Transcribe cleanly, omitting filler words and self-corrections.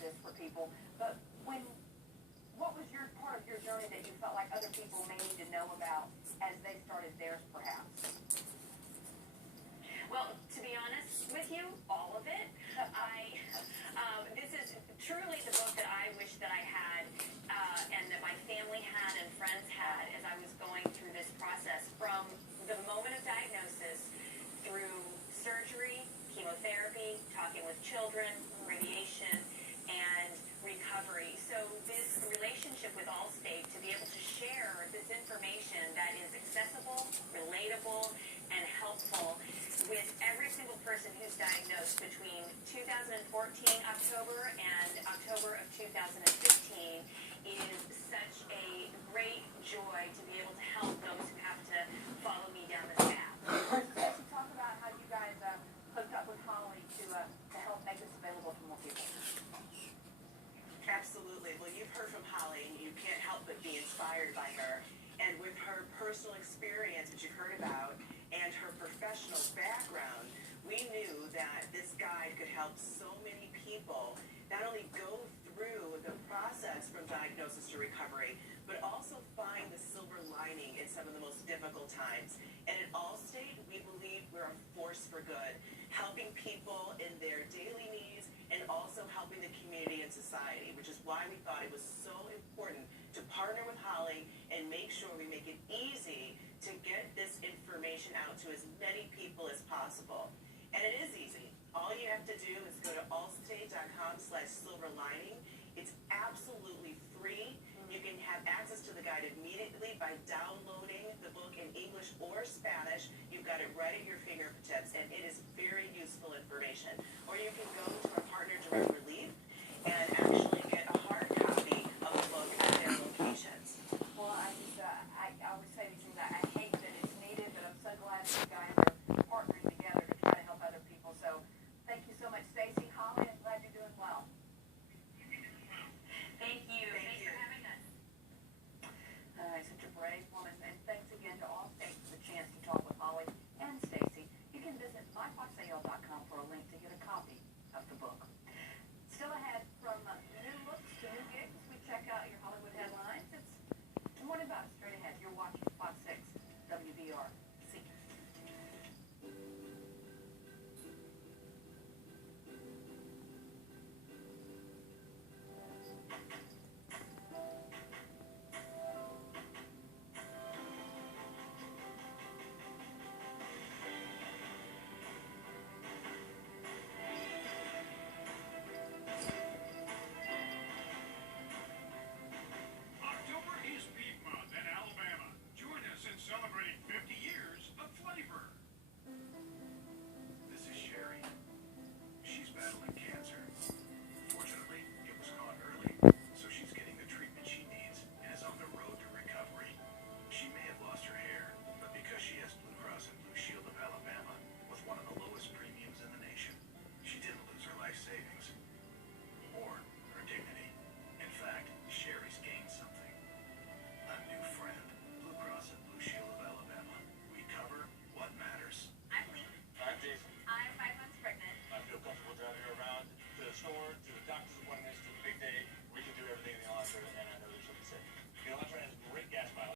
this for people. But what was your part of your journey that you felt like other people may need to know about as they started theirs, perhaps? Well, to be honest with you, all of it. This is truly the book that I wish that I had and that my family had and friends had as I was going through this process from the moment of diagnosis through surgery, chemotherapy, talking with children, radiation, and recovery. So this relationship with Allstate, to be able to share this information that is accessible, relatable, and helpful with every single person who's diagnosed between 2014 October and October of 2015 is such a great joy to be able to help those who have to follow me down this path. Stacey, talk about how you guys hooked up with Holly to help make this available to more people. Absolutely. Well, you've heard from Holly, and you can't help but be inspired by her. And with her personal experience that you've heard about and her professional background, we knew that this guide could help so many people not only go through the process from diagnosis to recovery, but also find the silver lining in some of the most difficult times. And at Allstate, we believe we're a force for good, helping people in their daily needs and also helping the community and society, which is why we thought it was so important to partner with Holly and make sure we make it easy to get this information out to as many people as possible. And it is easy. All you have to do is go to allstate.com/silverlining. It's absolutely free. You can have access to the guide immediately by downloading the book in English or Spanish. You've got it right at your fingertips, and it is very useful information. Or you can go to our partner Direct Relief and actually get a hard copy of the book at their locations. Well, I would say to you that I hate that it's needed, but I'm so glad that you guys are partnering together to try to help other people. So thank you so much, Stacey. Holly, I'm glad you're doing well. Thank you. Thanks for having us. Such a brave woman. And thanks again to Allstate for the chance to talk with Holly and Stacey. You can visit myfoxsale.com.